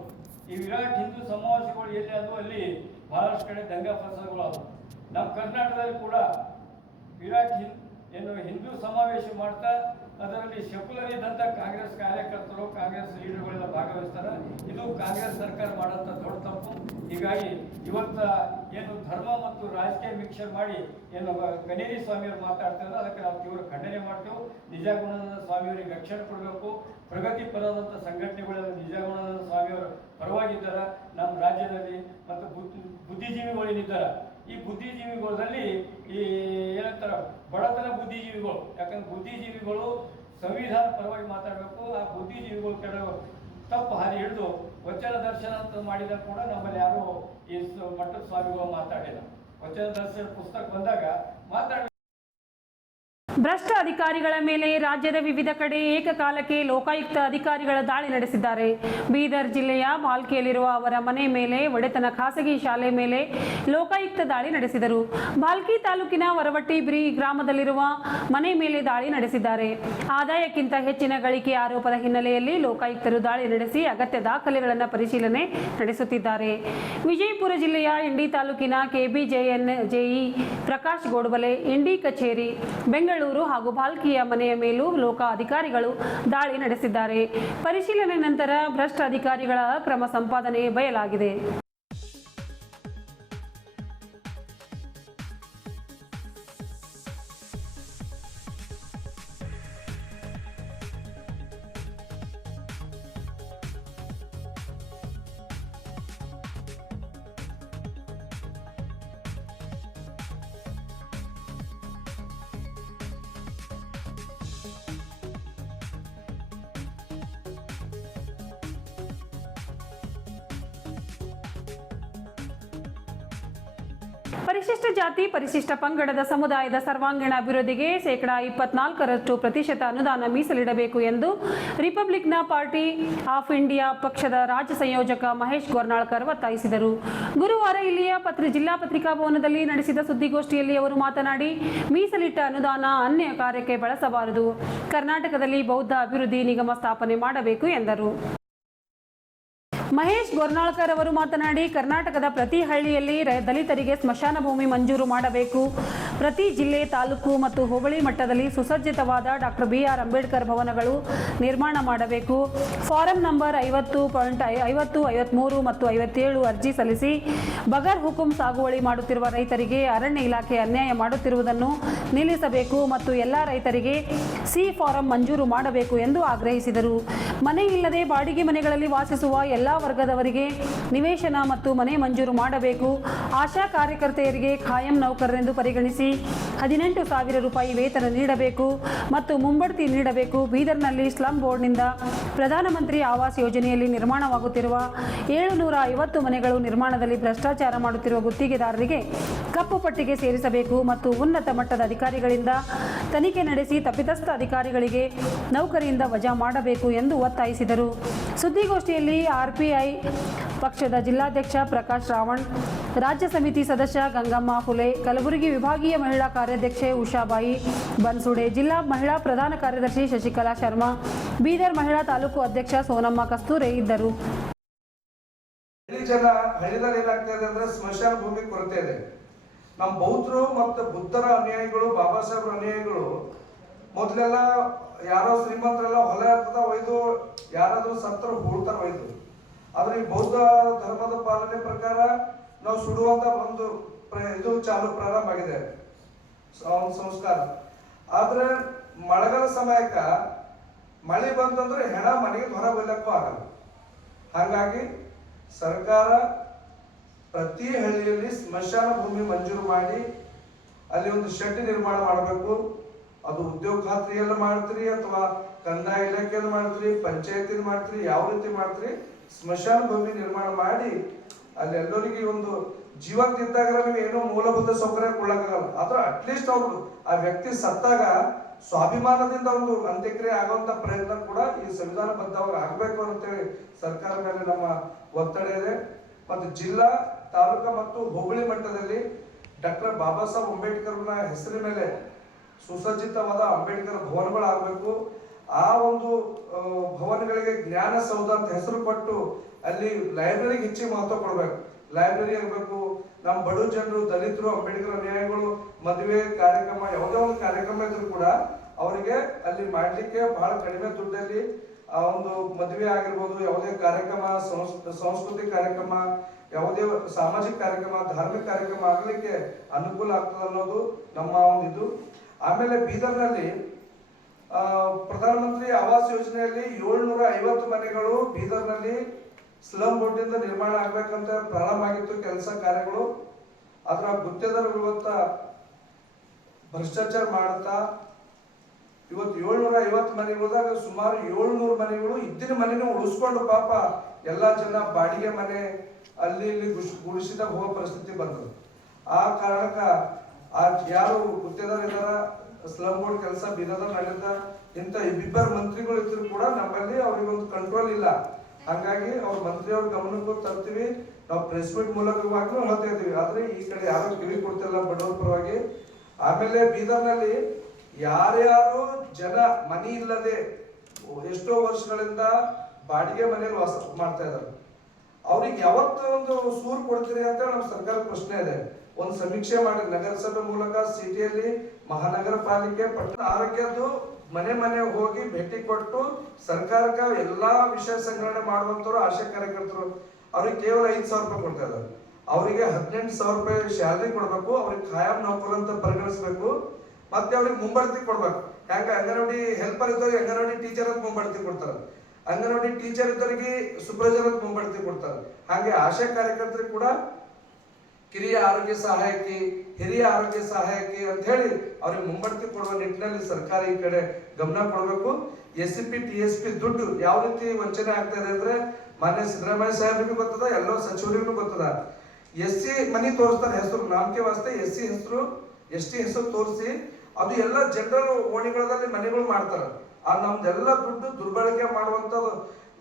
ಈ ವಿರಾಟ್ ಹಿಂದೂ ಸಮಾವೇಶಗಳು ಎಲ್ಲಿ ಅದು ಅಲ್ಲಿ ಬಹಳಷ್ಟು ಕಡೆ ದಂಗ ಫಸಗಳು ಅವು. ನಮ್ಮ ಕರ್ನಾಟಕದಲ್ಲಿ ಕೂಡ ವಿರಾಟ್ ಏನು ಹಿಂದೂ ಸಮಾವೇಶ ಮಾಡ್ತಾ ಅದರಲ್ಲಿ ಸೆಕ್ಯುಲರ್ ಇದ್ದಂಥ ಕಾಂಗ್ರೆಸ್ ಕಾರ್ಯಕರ್ತರು, ಕಾಂಗ್ರೆಸ್ ಲೀಡರ್ಗಳೆಲ್ಲ ಭಾಗವಹಿಸ್ತಾರೆ. ಇದು ಕಾಂಗ್ರೆಸ್ ಸರ್ಕಾರ ಮಾಡೋಂಥ ದೊಡ್ಡ ತಪ್ಪು. ಹೀಗಾಗಿ ಇವತ್ತು ಏನು ಧರ್ಮ ಮತ್ತು ರಾಜಕೀಯ ಮಿಕ್ಸರ್ ಮಾಡಿ ಏನು ಕನೇರಿ ಸ್ವಾಮಿಯವರು ಮಾತಾಡ್ತಾರೆ, ಅದಕ್ಕೆ ನಾವು ತೀವ್ರ ಖಂಡನೆ ಮಾಡ್ತೇವೆ. ನಿಜಗುಣಾನಂದ ಸ್ವಾಮಿಯವರಿಗೆ ರಕ್ಷಣೆ ಕೊಡಬೇಕು. ಪ್ರಗತಿಪರವಾದಂಥ ಸಂಘಟನೆಗಳೆಲ್ಲ ನಿಜಗುಣಾನಂದ ಸ್ವಾಮಿಯವರು ಪರವಾಗಿದ್ದಾರೆ ನಮ್ಮ ರಾಜ್ಯದಲ್ಲಿ. ಮತ್ತು ಬುದ್ಧಿಜೀವಿಗಳೇನಿದ್ದಾರೆ, ಈ ಬುದ್ಧಿಜೀವಿಗಳಲ್ಲಿ ಈ ಏನಂತಾರೆ ಬಡತನ ಬುದ್ಧಿಜೀವಿಗಳು. ಯಾಕಂದ್ರೆ ಬುದ್ಧಿಜೀವಿಗಳು ಸಂವಿಧಾನ ಪರವಾಗಿ ಮಾತಾಡಬೇಕು. ಆ ಬುದ್ಧಿಜೀವಿಗಳು ಕೆಲವು ತಪ್ಪು ಹಾದಿ ಹಿಡಿದು ವಚನ ದರ್ಶನ ಅಂತ ಮಾಡಿದಾಗ ಕೂಡ ನಮ್ಮಲ್ಲಿ ಯಾರು ಈ ಮಠದ ಸ್ವಾಮಿಗಳು ಮಾತಾಡಿಲ್ಲ. ವಚನ ದರ್ಶನ ಪುಸ್ತಕ ಬಂದಾಗ ಮಾತಾಡ ಭ್ರಷ್ಟ ಅಧಿಕಾರಿಗಳ ಮೇಲೆ ರಾಜ್ಯದ ವಿವಿಧ ಕಡೆ ಏಕಕಾಲಕ್ಕೆ ಲೋಕಾಯುಕ್ತ ಅಧಿಕಾರಿಗಳ ದಾಳಿ ನಡೆಸಿದ್ದಾರೆ. ಬೀದರ್ ಜಿಲ್ಲೆಯ ಭಾಲ್ಕಿಯಲ್ಲಿರುವ ಅವರ ಮನೆ ಮೇಲೆ, ಒಡೆತನ ಖಾಸಗಿ ಶಾಲೆ ಮೇಲೆ ಲೋಕಾಯುಕ್ತ ದಾಳಿ ನಡೆಸಿದರು. ಭಾಲ್ಕಿ ತಾಲೂಕಿನ ವರವಟ್ಟಿಬ್ರಿ ಗ್ರಾಮದಲ್ಲಿರುವ ಮನೆ ಮೇಲೆ ದಾಳಿ ನಡೆಸಿದ್ದಾರೆ. ಆದಾಯಕ್ಕಿಂತ ಹೆಚ್ಚಿನ ಗಳಿಕೆ ಆರೋಪದ ಹಿನ್ನೆಲೆಯಲ್ಲಿ ಲೋಕಾಯುಕ್ತರು ದಾಳಿ ನಡೆಸಿ ಅಗತ್ಯ ದಾಖಲೆಗಳನ್ನು ಪರಿಶೀಲನೆ ನಡೆಸುತ್ತಿದ್ದಾರೆ. ವಿಜಯಪುರ ಜಿಲ್ಲೆಯ ಇಂಡಿ ತಾಲೂಕಿನ KBJNJE ಪ್ರಕಾಶ್ ಗೋಡ್ಬಲೆ, ಇಂಡಿ ಕಚೇರಿ, ಬೆಂಗಳೂರು ಹಾಗೂ ಭಾಲ್ಕಿಯ ಮನೆಯ ಮೇಲೂ ಲೋಕ ಅಧಿಕಾರಿಗಳು ದಾಳಿ ನಡೆಸಿದ್ದಾರೆ. ಪರಿಶೀಲನೆ ನಂತರ ಭ್ರಷ್ಟ ಅಧಿಕಾರಿಗಳ ಕ್ರಮ ಸಂಪಾದನೆ ಬಯಲಾಗಿದೆ. ಪರಿಶಿಷ್ಟ ಜಾತಿ ಪರಿಶಿಷ್ಟ ಪಂಗಡದ ಸಮುದಾಯದ ಸರ್ವಾಂಗೀಣ ಅಭಿವೃದ್ಧಿಗೆ 24% ಅನುದಾನ ಮೀಸಲಿಡಬೇಕು ಎಂದು ರಿಪಬ್ಲಿಕ್ನ ಪಾರ್ಟಿ ಆಫ್ ಇಂಡಿಯಾ ಪಕ್ಷದ ರಾಜ್ಯ ಸಂಯೋಜಕ ಮಹೇಶ್ ಗೋರ್ನಾಳ್ಕರ್ ಒತ್ತಾಯಿಸಿದರು. ಗುರುವಾರ ಇಲ್ಲಿಯ ಜಿಲ್ಲಾ ಪತ್ರಿಕಾ ಭವನದಲ್ಲಿ ನಡೆಸಿದ ಸುದ್ದಿಗೋಷ್ಠಿಯಲ್ಲಿ ಅವರು ಮಾತನಾಡಿ, ಮೀಸಲಿಟ್ಟ ಅನುದಾನ ಅನ್ಯ ಕಾರ್ಯಕ್ಕೆ ಬಳಸಬಾರದು, ಕರ್ನಾಟಕದಲ್ಲಿ ಬೌದ್ಧ ಅಭಿವೃದ್ಧಿ ನಿಗಮ ಸ್ಥಾಪನೆ ಮಾಡಬೇಕು ಎಂದರು. ಮಹೇಶ್ ಗೊರ್ನಾಳ್ಕರ್ ಅವರು ಮಾತನಾಡಿ, ಕರ್ನಾಟಕದ ಪ್ರತಿ ಹಳ್ಳಿಯಲ್ಲಿ ದಲಿತರಿಗೆ ಸ್ಮಶಾನ ಭೂಮಿ ಮಂಜೂರು ಮಾಡಬೇಕು. ಪ್ರತಿ ಜಿಲ್ಲೆ, ತಾಲೂಕು ಮತ್ತು ಹೋಬಳಿ ಮಟ್ಟದಲ್ಲಿ ಸುಸಜ್ಜಿತವಾದ ಡಾಕ್ಟರ್ BR ಅಂಬೇಡ್ಕರ್ ಭವನಗಳು ನಿರ್ಮಾಣ ಮಾಡಬೇಕು. ಫಾರಂ ನಂಬರ್ 50.50, 53 ಮತ್ತು 57 ಅರ್ಜಿ ಸಲ್ಲಿಸಿ ಬಗರ್ ಹುಕುಂ ಸಾಗುವಳಿ ಮಾಡುತ್ತಿರುವ ರೈತರಿಗೆ ಅರಣ್ಯ ಇಲಾಖೆ ಅನ್ಯಾಯ ಮಾಡುತ್ತಿರುವುದನ್ನು ನಿಲ್ಲಿಸಬೇಕು ಮತ್ತು ಎಲ್ಲ ರೈತರಿಗೆ ಸಿ ಫಾರಂ ಮಂಜೂರು ಮಾಡಬೇಕು ಎಂದು ಆಗ್ರಹಿಸಿದರು. ಮನೆ ಇಲ್ಲದೆ ಬಾಡಿಗೆ ಮನೆಗಳಲ್ಲಿ ವಾಸಿಸುವ ಎಲ್ಲ ವರ್ಗದವರಿಗೆ ನಿವೇಶನ ಮತ್ತು ಮನೆ ಮಂಜೂರು ಮಾಡಬೇಕು. ಆಶಾ ಕಾರ್ಯಕರ್ತೆಯರಿಗೆ ಖಾಯಂ ನೌಕರರೆಂದು ಪರಿಗಣಿಸಿ 18,000 ರೂಪಾಯಿ ವೇತನ ನೀಡಬೇಕು ಮತ್ತು ಮುಂಬಡ್ತಿ ನೀಡಬೇಕು. ಬೀದರ್ನಲ್ಲಿ ಸ್ಲಂ ಬೋರ್ಡ್ನಿಂದ ಪ್ರಧಾನಮಂತ್ರಿ ಆವಾಸ್ ಯೋಜನೆಯಲ್ಲಿ ನಿರ್ಮಾಣವಾಗುತ್ತಿರುವ 750 ಮನೆಗಳು ನಿರ್ಮಾಣದಲ್ಲಿ ಭ್ರಷ್ಟಾಚಾರ ಮಾಡುತ್ತಿರುವ ಗುತ್ತಿಗೆದಾರರಿಗೆ ಕಪ್ಪು ಪಟ್ಟಿಗೆ ಸೇರಿಸಬೇಕು ಮತ್ತು ಉನ್ನತ ಮಟ್ಟದ ಅಧಿಕಾರಿಗಳಿಂದ ತನಿಖೆ ನಡೆಸಿ ತಪ್ಪಿತಸ್ಥ ಅಧಿಕಾರಿಗಳಿಗೆ ನೌಕರಿಯಿಂದ ವಜಾ ಮಾಡಬೇಕು ಎಂದು ಒತ್ತಾಯಿಸಿದರು. ಸುದ್ದಿಗೋಷ್ಠಿಯಲ್ಲಿ RPI ಪಕ್ಷದ ಜಿಲ್ಲಾಧ್ಯಕ್ಷ ಪ್ರಕಾಶ್ ರಾವಣ್, ರಾಜ್ಯ ಸಮಿತಿ ಸದಸ್ಯ ಗಂಗಮ್ಮ ಫುಲೆ, ಕಲಬುರಗಿ ವಿಭಾಗೀಯ ಮಹಿಳಾ ಕಾರ್ಯಾಧ್ಯಕ್ಷೆ ಉಷಾಬಾಯಿ ಬನ್ಸುಡೆ, ಜಿಲ್ಲಾ ಮಹಿಳಾ ಪ್ರಧಾನ ಕಾರ್ಯದರ್ಶಿ ಶಶಿಕಲಾ ಶರ್ಮಾ, ಬೀದರ್ ಮಹಿಳಾ ತಾಲೂಕು ಅಧ್ಯಕ್ಷ ಸೋನಮ್ಮ ಕಸ್ತೂರೆ ಇದ್ದರು. ಹಳ್ಳಿದಲ್ಲಿ ಏನಾಗ್ತಾ ಇದೆ ಅಂದ್ರೆ ಸ್ಮಶಾನ ಭೂಮಿ ಕೊರತೆ ಇದೆ. ನಮ್ಮ ಬೌದ್ಧರು ಮತ್ತು ಬುದ್ಧರ ಅನುಯಾಯಿಗಳು, ಬಾಬಾ ಸಾಹೇಬ್ರ ಅನುಯಾಯಿಗಳು ಮೊದಲೆಲ್ಲ ಯಾರೋ ಶ್ರೀಮಂತರೆಲ್ಲ ಹೊಲ ಇರ್ತದ ಒಯ್ದು ಯಾರಾದ್ರೂ ಸತ್ತರು ಹೂಳ್ತಾರ ಒಯ್ದು. ಆದ್ರೆ ಈ ಬೌದ್ಧ ಧರ್ಮದ ಪಾಲನೆ ಪ್ರಕಾರ ನಾವು ಸುಡುವಂತ ಒಂದು ಇದು ಪ್ರಾರಂಭ ಆಗಿದೆ ಸಂಸ್ಕಾರ. ಆದ್ರೆ ಮಳೆಗಾಲ ಸಮಯಕ್ಕ ಮಳೆ ಬಂತಂದ್ರೆ ಹೆಣ ಮನೆಗೆ ಹೊರ ಬೀಳಕ್ಕೂ ಆಗಲ್ಲ. ಹಾಗಾಗಿ ಸರ್ಕಾರ ಪ್ರತಿ ಹಳ್ಳಿಯಲ್ಲಿ ಸ್ಮಶಾನ ಭೂಮಿ ಮಂಜೂರು ಮಾಡಿ ಅಲ್ಲಿ ಒಂದು ಶೆಡ್ ನಿರ್ಮಾಣ ಮಾಡಬೇಕು. ಅದು ಉದ್ಯೋಗ ಖಾತ್ರಿಯೆಲ್ಲ ಮಾಡ್ತೀರಿ ಅಥವಾ ಕಂದಾಯ ಇಲಾಖೆಯಲ್ಲಿ ಮಾಡ್ತೀರಿ, ಪಂಚಾಯತಿಯಲ್ಲಿ ಮಾಡ್ತೀರಿ, ಯಾವ ರೀತಿ ಮಾಡ್ತೀರಿ, ಸ್ಮಶಾನ ಭೂಮಿ ನಿರ್ಮಾಣ ಮಾಡಿ ಅಲ್ಲಿ ಎಲ್ಲರಿಗೆ ಒಂದು ಜೀವಂತ ಇದ್ದಾಗ ನೀವು ಏನೋ ಮೂಲಭೂತ ಸೌಕರ್ಯ ಕೊಡಕ್ಕಾಗಲ್ಲ. ಆದ್ರೆ ಅಟ್ಲೀಸ್ಟ್ ಅವರು ಆ ವ್ಯಕ್ತಿ ಸತ್ತಾಗ ಸ್ವಾಭಿಮಾನದಿಂದ ಒಂದು ಅಂತ್ಯಕ್ರಿಯೆ ಆಗುವಂತ ಪ್ರಯತ್ನ ಕೂಡ ಈ ಸಂವಿಧಾನಬದ್ಧವಾಗಿ ಆಗ್ಬೇಕು ಅಂತೇಳಿ ಸರ್ಕಾರ ಮೇಲೆ ನಮ್ಮ ಒತ್ತಡ ಇದೆ. ಮತ್ತು ಜಿಲ್ಲಾ, ತಾಲೂಕು ಮತ್ತು ಹೋಬಳಿ ಮಟ್ಟದಲ್ಲಿ ಡಾಕ್ಟರ್ ಬಾಬಾ ಸಾಹೇಬ್ ಅಂಬೇಡ್ಕರ್ನ ಹೆಸರಿನ ಮೇಲೆ ಸುಸಜ್ಜಿತವಾದ ಅಂಬೇಡ್ಕರ್ ಭವನಗಳಾಗಬೇಕು. ಆ ಒಂದು ಭವನಗಳಿಗೆ ಜ್ಞಾನ ಸೌಧ ಅಂತ ಹೆಸರು ಕೊಟ್ಟು ಅಲ್ಲಿ ಲೈಬ್ರರಿಗೆ ಹೆಚ್ಚಿಗೆ ಮಹತ್ವ ಕೊಡ್ಬೇಕು. ಲೈಬ್ರರಿ ಇರಬೇಕು. ನಮ್ಮ ಬಡ ಜನರು, ದಲಿತರು, ಅಂಬೇಡ್ಕರ್ ಅನುಯಾಯಿಗಳು ಮದುವೆ ಕಾರ್ಯಕ್ರಮ, ಯಾವುದೇ ಒಂದು ಕಾರ್ಯಕ್ರಮ ಇದ್ರೂ ಕೂಡ ಅವರಿಗೆ ಅಲ್ಲಿ ಮಾಡ್ಲಿಕ್ಕೆ ಬಹಳ ಕಡಿಮೆ ದುಡ್ಡಲ್ಲಿ ಆ ಒಂದು ಮದುವೆ ಆಗಿರ್ಬೋದು, ಯಾವುದೇ ಕಾರ್ಯಕ್ರಮ, ಸಂಸ್ಕೃತಿ ಕಾರ್ಯಕ್ರಮ, ಯಾವುದೇ ಸಾಮಾಜಿಕ ಕಾರ್ಯಕ್ರಮ, ಧಾರ್ಮಿಕ ಕಾರ್ಯಕ್ರಮ ಆಗಲಿಕ್ಕೆ ಅನುಕೂಲ ಆಗ್ತದೆ ಅನ್ನೋದು ನಮ್ಮ ಒಂದು ಇದು. ಆಮೇಲೆ ಬೀದರ್ನಲ್ಲಿ ಪ್ರಧಾನಮಂತ್ರಿ ಆವಾಸ್ ಯೋಜನೆಯಲ್ಲಿ 750 ಮನೆಗಳು ಬೀದರ್ನಲ್ಲಿ ಸ್ಲಂ ಬೋರ್ಡ್ನಿಂದ ನಿರ್ಮಾಣ ಆಗ್ಬೇಕಂತ ಪ್ರಾರಂಭ ಆಗಿತ್ತು ಕೆಲಸ ಕಾರ್ಯಗಳು. ಅದರ ಗುತ್ತಿಗೆದಾರರು ಇವತ್ತ ಭ್ರಷ್ಟಾಚಾರ ಮಾಡುತ್ತಾ ಇವತ್ತು 750 ಮನೆಗಳದಾಗ ಸುಮಾರು 700 ಮನೆಗಳು ಇದ್ದಿನ ಮನೆನೂ ಉಳಿಸ್ಕೊಂಡು ಪಾಪ ಎಲ್ಲಾ ಜನ ಬಾಡಿಗೆ ಮನೆ ಅಲ್ಲಿ ಇಲ್ಲಿ ಗುಡಿಸಿದಾಗ ಹೋಗೋ ಪರಿಸ್ಥಿತಿ ಬಂದದ್ದು. ಆ ಕಾರಣಕ್ಕ ಯಾರು ಗುತ್ತಿಗೆದಾರ ಇದಾರ, ಸ್ಲಂ ಬೋರ್ಡ್ ಕೆಲಸ ಬೀದರ್ದಾಗ ನಡೆದ ಇಂಥ ಇಬ್ಬರು ಮಂತ್ರಿಗಳು ಇದ್ರು ಕೂಡ ನಮ್ಮಲ್ಲಿ ಅವ್ರಿಗೆ ಒಂದು ಕಂಟ್ರೋಲ್ ಇಲ್ಲ. ಹಾಗಾಗಿ ಅವ್ರ ಮಂತ್ರಿಯವ್ರ ಗಮನಕ್ಕೂ ತರ್ತೀವಿ, ನಾವು ಪ್ರೆಸ್ ಮೀಟ್ ಮೂಲಕವಾಗ್ಲೂ ಹೇಳ್ತಾ ಇದ್ದೀವಿ. ಆದ್ರೆ ಈ ಕಡೆ ಯಾರು ಕಿವಿ ಕೊಡ್ತಿಲ್ಲ ಬಡವರ ಪರವಾಗಿ. ಆಮೇಲೆ ಬೀದರ್ನಲ್ಲಿ ಯಾರ್ಯಾರು ಜನ ಮನಿ ಇಲ್ಲದೆ ಎಷ್ಟೋ ವರ್ಷಗಳಿಂದ ಬಾಡಿಗೆ ಮನೆಯಲ್ಲಿ ವಾಸ ಮಾಡ್ತಾ ಇದ್ದಾರೆ, ಅವ್ರಿಗೆ ಯಾವತ್ತು ಒಂದು ಸೂರು ಕೊಡ್ತೀರಿ ಅಂತ ನಮ್ಮ ಸರ್ಕಾರ ಪ್ರಶ್ನೆ ಇದೆ. ಒಂದು ಸಮೀಕ್ಷೆ ಮಾಡಿ ನಗರಸಭೆ ಮೂಲಕ ಸಿಟಿಯಲ್ಲಿ ಮಹಾನಗರ ಪಾಲಿಕೆ ಪಟ್ಟಣ ಆರೋಗ್ಯದ್ದು ಮನೆ ಮನೆ ಹೋಗಿ ಭೇಟಿ ಕೊಟ್ಟು ಸರ್ಕಾರಕ್ಕೆ ಎಲ್ಲಾ ವಿಷಯ ಸಂಗ್ರಹಣೆ ಮಾಡುವಂತವ್ರು ಆಶಾ ಕಾರ್ಯಕರ್ತರು ಅವ್ರಿಗೆ ಕೇವಲ 5,000 ರೂಪಾಯಿ ಕೊಡ್ತಾ ಇದ್ದಾರೆ. ಅವರಿಗೆ 18,000 ರೂಪಾಯಿ ಸ್ಯಾಲರಿ ಕೊಡ್ಬೇಕು, ಅವ್ರಿಗೆ ಖಾಯಂ ನೌಕರ ಅಂತ ಪರಿಗಣಿಸ್ಬೇಕು, ಮತ್ತೆ ಅವ್ರಿಗೆ ಮುಂಬಡ್ತಿ ಕೊಡ್ಬೇಕು. ಯಾಕೆ ಅಂಗನವಾಡಿ ಹೆಲ್ಪರ್ ಇದ್ದವ್ರಿಗೆ ಅಂಗನವಾಡಿ ಟೀಚರ್ ಅಂತ ಮುಂಬಡ್ತಿ ಕೊಡ್ತಾರೆ, ಅಂಗನವಾಡಿ ಟೀಚರ್ ಇದ್ದವರಿಗೆ ಸೂಪರ್ವೈಸರ್ ಅಂತ ಮುಂಬಡ್ತಿ ಕೊಡ್ತಾರೆ. ಹಾಗೆ ಆಶಾ ಕಾರ್ಯಕರ್ತರಿಗೆ ಕೂಡ ಕಿರಿಯ ಆರೋಗ್ಯ ಸಹಾಯಕಿ, ಹಿರಿಯ ಆರೋಗ್ಯ ಸಹಾಯಕಿ ಅಂತ ಹೇಳಿ ಅವ್ರಿಗೆ ಮುಂಬಡ್ತಿ ಕೊಡುವ ನಿಟ್ಟಿನಲ್ಲಿ ಸರ್ಕಾರ ಈ ಕಡೆ ಗಮನ ಕೊಡಬೇಕು. SCP TSP ದುಡ್ಡು ಯಾವ ರೀತಿ ವಂಚನೆ ಆಗ್ತಾ ಇದೆ ಅಂದ್ರೆ ಮಾನ್ಯ ಸಿದ್ದರಾಮಯ್ಯ ಸಾಹೇಬ್ರಿಗೂ ಗೊತ್ತದ, ಎಲ್ಲೋ ಸಚಿವರಿಗೂ ಗೊತ್ತದ. SC ಮನಿ ತೋರಿಸ್ತಾರೆ ಹೆಸರು, ನಾಮಕೆ ವಾಸ್ತೆ SC ಹೆಸರು ST ಹೆಸರು ತೋರಿಸಿ ಅದು ಎಲ್ಲ ಜನರಲ್ ಓಣಿಗಳಲ್ಲಿ ಮನೆಗಳು ಮಾಡ್ತಾರೆ. ಆ ನಮ್ದೆಲ್ಲ ದುಡ್ಡು ದುರ್ಬಳಕೆ ಮಾಡುವಂಥದ್ದು.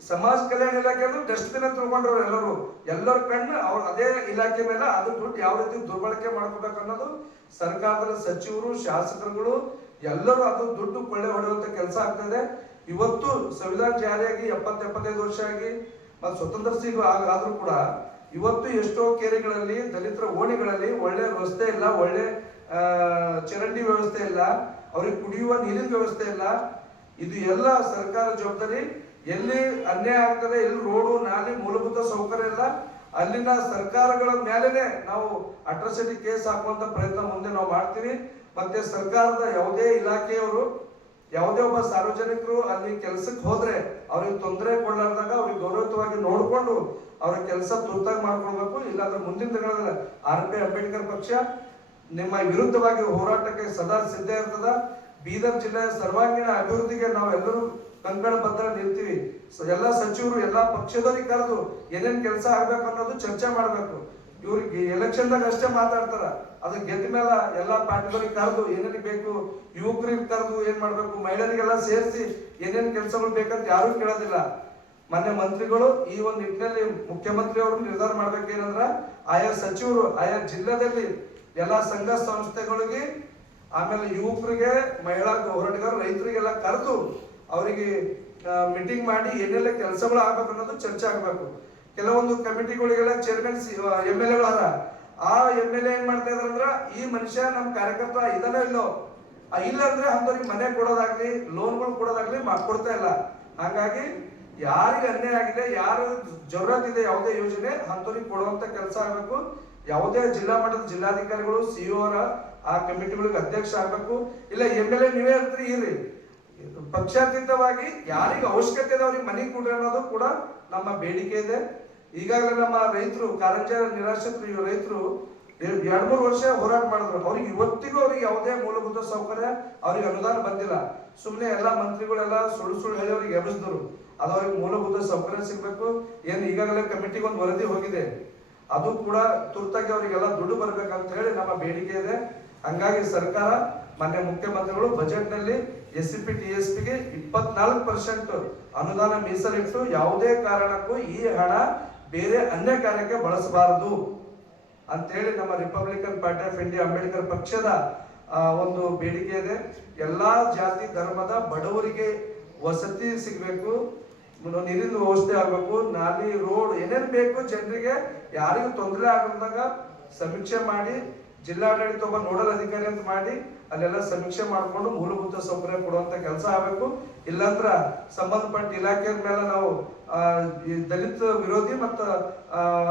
ಸಮಾಜ ಕಲ್ಯಾಣ ಇಲಾಖೆ ಅಂದ್ರೆ ಡಸ್ಟ್ಬಿನ್ ಅಂತ ತಿಳ್ಕೊಂಡ್ರು ಎಲ್ಲರ ಕಣ್ಣು ಅವ್ರ ಅದೇ ಇಲಾಖೆ ಮೇಲೆ. ಅದು ದುಡ್ಡು ಯಾವ ರೀತಿ ದುರ್ಬಳಕೆ ಮಾಡ್ಕೋಬೇಕು ಅನ್ನೋದು ಸರ್ಕಾರದ ಸಚಿವರು, ಶಾಸಕರುಗಳು ಎಲ್ಲರೂ ಅದು ದುಡ್ಡು ಕೊಳ್ಳೆ ಹೊಡೆಯುವಂತ ಕೆಲಸ ಆಗ್ತದೆ. ಇವತ್ತು ಸಂವಿಧಾನ ಜಾರಿಯಾಗಿ 70-75 ವರ್ಷ ಆಗಿ ಮತ್ತು ಸ್ವತಂತ್ರ ಸಿಗು ಆದ್ರೂ ಕೂಡ ಇವತ್ತು ಎಷ್ಟೋ ಕೇರಿಗಳಲ್ಲಿ ದಲಿತರ ಓಣಿಗಳಲ್ಲಿ ಒಳ್ಳೆ ರಸ್ತೆ ಇಲ್ಲ, ಒಳ್ಳೆ ಚರಂಡಿ ವ್ಯವಸ್ಥೆ ಇಲ್ಲ, ಅವ್ರಿಗೆ ಕುಡಿಯುವ ನೀರಿನ ವ್ಯವಸ್ಥೆ ಇಲ್ಲ. ಇದು ಎಲ್ಲ ಸರ್ಕಾರ ಜವಾಬ್ದಾರಿ. ಎಲ್ಲಿ ಅನ್ಯಾಯ ಆಗ್ತದೆ, ಎಲ್ಲಿ ರೋಡು ನಾಲಿ ಮೂಲಭೂತ ಸೌಕರ್ಯ ಇಲ್ಲ, ಅಲ್ಲಿನ ಸರ್ಕಾರಗಳ ಮೇಲೆನೆ ನಾವು ಅಟ್ರಾಸಿಟಿ ಕೇಸ್ ಹಾಕುವಂತ ಪ್ರಯತ್ನ ಮುಂದೆ ನಾವು ಮಾಡ್ತೀವಿ. ಮತ್ತೆ ಸರ್ಕಾರದ ಯಾವುದೇ ಇಲಾಖೆಯವರು, ಯಾವುದೇ ಒಬ್ಬ ಸಾರ್ವಜನಿಕರು ಅಲ್ಲಿ ಕೆಲಸಕ್ಕೆ ಹೋದ್ರೆ ಅವ್ರಿಗೆ ತೊಂದರೆ ಕೊಡ್ಲಾರ್ದಾಗ ಅವ್ರಿಗೆ ಗೌರವಯುತವಾಗಿ ನೋಡ್ಕೊಂಡು ಅವ್ರ ಕೆಲಸ ತುರ್ತಾಗಿ ಮಾಡ್ಕೊಳ್ಬೇಕು. ಇಲ್ಲಾಂದ್ರೆ ಮುಂದಿನ ದಿನಗಳಲ್ಲಿ RP ಅಂಬೇಡ್ಕರ್ ಪಕ್ಷ ನಿಮ್ಮ ವಿರುದ್ಧವಾಗಿ ಹೋರಾಟಕ್ಕೆ ಸದಾ ಸಿದ್ಧ ಇರ್ತದ. ಬೀದರ್ ಜಿಲ್ಲೆಯ ಸರ್ವಾಂಗೀಣ ಅಭಿವೃದ್ಧಿಗೆ ನಾವೆಲ್ಲರೂ ಕಂಕಣ ಬದ್ಧ ನಿಲ್ತೀವಿ. ಎಲ್ಲ ಸಚಿವರು ಎಲ್ಲ ಪಕ್ಷದವರಿಗೆ ಕರೆದು ಏನೇನ್ ಕೆಲಸ ಆಗ್ಬೇಕು ಅನ್ನೋದು ಚರ್ಚೆ ಮಾಡ್ಬೇಕು. ಇವ್ರಿಗೆ ಎಲೆಕ್ಷನ್ದಾಗ ಅಷ್ಟೇ ಮಾತಾಡ್ತಾರ, ಅದು ಗೆದ್ದ ಮೇಲೆ ಎಲ್ಲಾ ಪಾರ್ಟಿಗಳಿಗೆ ಕರೆದು ಏನೇನು ಬೇಕು, ಯುವಕರಿಗೆ ಕರೆದು ಏನ್ ಮಾಡ್ಬೇಕು, ಮಹಿಳೆಯರಿಗೆಲ್ಲ ಸೇರಿಸಿ ಏನೇನ್ ಕೆಲಸಗಳು ಬೇಕಂತ ಯಾರು ಕೇಳೋದಿಲ್ಲ. ಮಾನ್ಯ ಮಂತ್ರಿಗಳು ಈ ಒಂದು ನಿಟ್ಟಿನಲ್ಲಿ ಮುಖ್ಯಮಂತ್ರಿ ಅವರು ನಿರ್ಧಾರ ಮಾಡ್ಬೇಕೇನಂದ್ರ ಆಯಾ ಸಚಿವರು ಆಯಾ ಜಿಲ್ಲೆದಲ್ಲಿ ಎಲ್ಲಾ ಸಂಘ ಸಂಸ್ಥೆಗಳಿಗೆ, ಆಮೇಲೆ ಯುವಕರಿಗೆ, ಮಹಿಳಾ ಹೋರಾಟಗಾರರು, ರೈತರಿಗೆಲ್ಲ ಕರೆದು ಅವರಿಗೆ ಮೀಟಿಂಗ್ ಮಾಡಿ ಏನೆಲ್ಲ ಕೆಲಸಗಳು ಆಗ್ಬೇಕು ಅನ್ನೋದು ಚರ್ಚೆ ಆಗ್ಬೇಕು. ಕೆಲವೊಂದು ಕಮಿಟಿಗಳಿಗೆಲ್ಲ ಚೇರ್ಮನ್ MLA ಆ MLA ಏನ್ ಮಾಡ್ತಾ ಇದಾರಂದ್ರ ಈ ಮನುಷ್ಯ ನಮ್ ಕಾರ್ಯಕರ್ತ ಇದನ್ನ ಇಲ್ಲೋ ಇಲ್ಲ ಅಂದ್ರೆ ಅಂತವ್ರಿಗೆ ಮನೆ ಕೊಡೋದಾಗ್ಲಿ, ಲೋನ್ಗಳು ಕೊಡೋದಾಗ್ಲಿ ಕೊಡ್ತಾ ಇಲ್ಲ. ಹಾಗಾಗಿ ಯಾರಿಗೆ ಅನ್ಯಾಯ ಆಗಿದೆ, ಯಾರು ಜರೂರತ್ ಇದೆ ಯಾವುದೇ ಯೋಜನೆ ಅಂತವ್ರಿಗೆ ಕೊಡುವಂತ ಕೆಲಸ ಆಗ್ಬೇಕು. ಯಾವುದೇ ಜಿಲ್ಲಾ ಮಟ್ಟದ ಜಿಲ್ಲಾಧಿಕಾರಿಗಳು, CO ಆ ಕಮಿಟಿಗಳಿಗೆ ಅಧ್ಯಕ್ಷ ಆಗ್ಬೇಕು. ಇಲ್ಲ MLA ನೀವೇ ಇರ್ತೀರಿ ಇರ್ರಿ, ಪಕ್ಷಾತೀತವಾಗಿ ಯಾರಿಗೆ ಅವಶ್ಯಕತೆ ಇದೆ ಅವ್ರಿಗೆ ಮನೆ ಕೊಡ್ರಿ ಅನ್ನೋದು ಕೂಡ ನಮ್ಮ ಬೇಡಿಕೆ ಇದೆ. ಈಗಾಗಲೇ ನಮ್ಮ ರೈತರು, ಕಾರಂಜ ನಿರಾಶ್ರಿತರು ರೈತರು 2-3 ವರ್ಷ ಹೋರಾಟ ಮಾಡಿದ್ರು. ಅವ್ರಿಗೆ ಇವತ್ತಿಗೂ ಅವ್ರಿಗೆ ಯಾವುದೇ ಮೂಲಭೂತ ಸೌಕರ್ಯ ಅವ್ರಿಗೆ ಅನುದಾನ ಬಂದಿಲ್ಲ. ಸುಮ್ಮನೆ ಎಲ್ಲಾ ಮಂತ್ರಿಗಳೆಲ್ಲ ಸುಳ್ಳು ಹೇಳಿ ಅವ್ರಿಗೆ ಎಬ್ಬಿಸಿದ್ರು. ಅದು ಅವ್ರಿಗೆ ಮೂಲಭೂತ ಸೌಕರ್ಯ ಸಿಗ್ಬೇಕು. ಏನ್ ಈಗಾಗಲೇ ಕಮಿಟಿಗೆ ಒಂದು ವರದಿ ಹೋಗಿದೆ, ಅದು ಕೂಡ ತುರ್ತಾಗಿ ಅವರಿಗೆಲ್ಲ ದುಡ್ಡು ಬರ್ಬೇಕಂತ ಹೇಳಿ ನಮ್ಮ ಬೇಡಿಕೆ ಇದೆ. ಹಂಗಾಗಿ ಸರ್ಕಾರ, ಮಾನ್ಯ ಮುಖ್ಯಮಂತ್ರಿಗಳು ಬಜೆಟ್ ನಲ್ಲಿ SCP TSP ಗೆ 24% ಅನುದಾನ ಮೀಸಲಿಟ್ಟು ಯಾವುದೇ ಕಾರಣಕ್ಕೂ ಈ ಹಣ ಬೇರೆ ಅನ್ಯ ಕಾರ್ಯಕ್ಕೆ ಬಳಸಬಾರದು ಅಂತೇಳಿ ನಮ್ಮ Republican party of India Ambedkar ಪಕ್ಷದ ಒಂದು ಬೇಡಿಕೆ ಇದೆ. ಎಲ್ಲಾ ಜಾತಿ ಧರ್ಮದ ಬಡವರಿಗೆ ವಸತಿ ಸಿಗಬೇಕು, ನೀರಿನ ವ್ಯವಸ್ಥೆ ಆಗ್ಬೇಕು, ನಾಲಿ ರೋಡ್ ಏನೇನ್ ಬೇಕು ಜನರಿಗೆ ಯಾರಿಗೂ ತೊಂದರೆ ಆಗದಾಗ ಸಮೀಕ್ಷೆ ಮಾಡಿ ಜಿಲ್ಲಾಡಳಿತ ಒಬ್ಬ ನೋಡಲ್ ಅಧಿಕಾರಿ ಅಂತ ಮಾಡಿ ಅಲ್ಲೆಲ್ಲ ಸಮೀಕ್ಷೆ ಮಾಡಿಕೊಂಡು ಮೂಲಭೂತ ಸೌಕರ್ಯ ಕೊಡುವಂತ ಕೆಲಸ ಆಗಬೇಕು. ಇಲ್ಲಾಂದ್ರ ಸಂಬಂಧಪಟ್ಟ ಇಲಾಖೆ ಮೇಲೆ ನಾವು ದಲಿತ ವಿರೋಧಿ ಮತ್ತ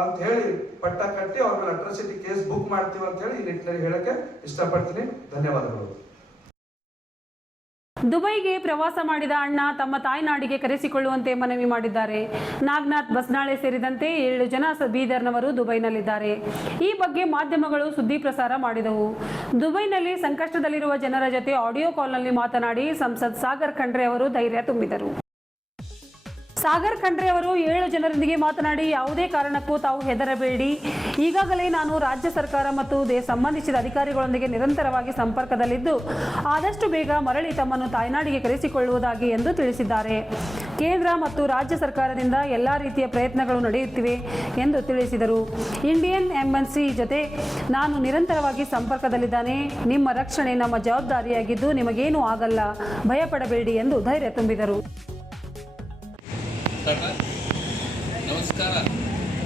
ಅಂತ ಹೇಳಿ ಪಟ್ಟ ಕಟ್ಟಿ ಅವ್ರ ಮೇಲೆ ಅಟ್ರಾಸಿಟಿ ಕೇಸ್ ಬುಕ್ ಮಾಡ್ತೀವಿ ಅಂತ ಹೇಳಿ ಈ ನಿಟ್ಟಿನಲ್ಲಿ ಹೇಳಕ್ಕೆ ಇಷ್ಟಪಡ್ತೀನಿ. ಧನ್ಯವಾದಗಳು. ದುಬೈಗೆ ಪ್ರವಾಸ ಮಾಡಿದ ಅಣ್ಣ ತಮ್ಮ ತಾಯ್ನಾಡಿಗೆ ಕರೆಸಿಕೊಳ್ಳುವಂತೆ ಮನವಿ ಮಾಡಿದ್ದಾರೆ. ನಾಗನಾಥ್ ಬಸ್ನಾಳೆ ಸೇರಿದಂತೆ 7 ಜನ ಬೀದರ್ನವರು ದುಬೈನಲ್ಲಿದ್ದಾರೆ. ಈ ಬಗ್ಗೆ ಮಾಧ್ಯಮಗಳು ಸುದ್ದಿ ಪ್ರಸಾರ ಮಾಡಿದವು. ದುಬೈನಲ್ಲಿ ಸಂಕಷ್ಟದಲ್ಲಿರುವ ಜನರ ಜೊತೆ ಆಡಿಯೋ ಕಾಲ್ನಲ್ಲಿ ಮಾತನಾಡಿ ಸಂಸದ್ ಸಾಗರ್ ಖಂಡ್ರೆ ಅವರು ಧೈರ್ಯ ತುಂಬಿದರು. ಸಾಗರ್ ಖಂಡ್ರೆ ಅವರು 7 ಜನರೊಂದಿಗೆ ಮಾತನಾಡಿ, ಯಾವುದೇ ಕಾರಣಕ್ಕೂ ತಾವು ಹೆದರಬೇಡಿ, ಈಗಾಗಲೇ ನಾನು ರಾಜ್ಯ ಸರ್ಕಾರ ಮತ್ತು ಸಂಬಂಧಿಸಿದ ಅಧಿಕಾರಿಗಳೊಂದಿಗೆ ನಿರಂತರವಾಗಿ ಸಂಪರ್ಕದಲ್ಲಿದ್ದು ಆದಷ್ಟು ಬೇಗ ಮರಳಿ ತಮ್ಮನ್ನು ತಾಯ್ನಾಡಿಗೆ ಕರೆಸಿಕೊಳ್ಳುವುದಾಗಿ ಎಂದು ತಿಳಿಸಿದ್ದಾರೆ. ಕೇಂದ್ರ ಮತ್ತು ರಾಜ್ಯ ಸರ್ಕಾರದಿಂದ ಎಲ್ಲ ರೀತಿಯ ಪ್ರಯತ್ನಗಳು ನಡೆಯುತ್ತಿವೆ ಎಂದು ತಿಳಿಸಿದರು. ಇಂಡಿಯನ್ ಎಂಬಸಿ ಜೊತೆ ನಾನು ನಿರಂತರವಾಗಿ ಸಂಪರ್ಕದಲ್ಲಿದ್ದಾನೆ. ನಿಮ್ಮ ರಕ್ಷಣೆ ನಮ್ಮ ಜವಾಬ್ದಾರಿಯಾಗಿದ್ದು ನಿಮಗೇನೂ ಆಗಲ್ಲ, ಭಯಪಡಬೇಡಿ ಎಂದು ಧೈರ್ಯ ತುಂಬಿದರು. ನಮಸ್ಕಾರ,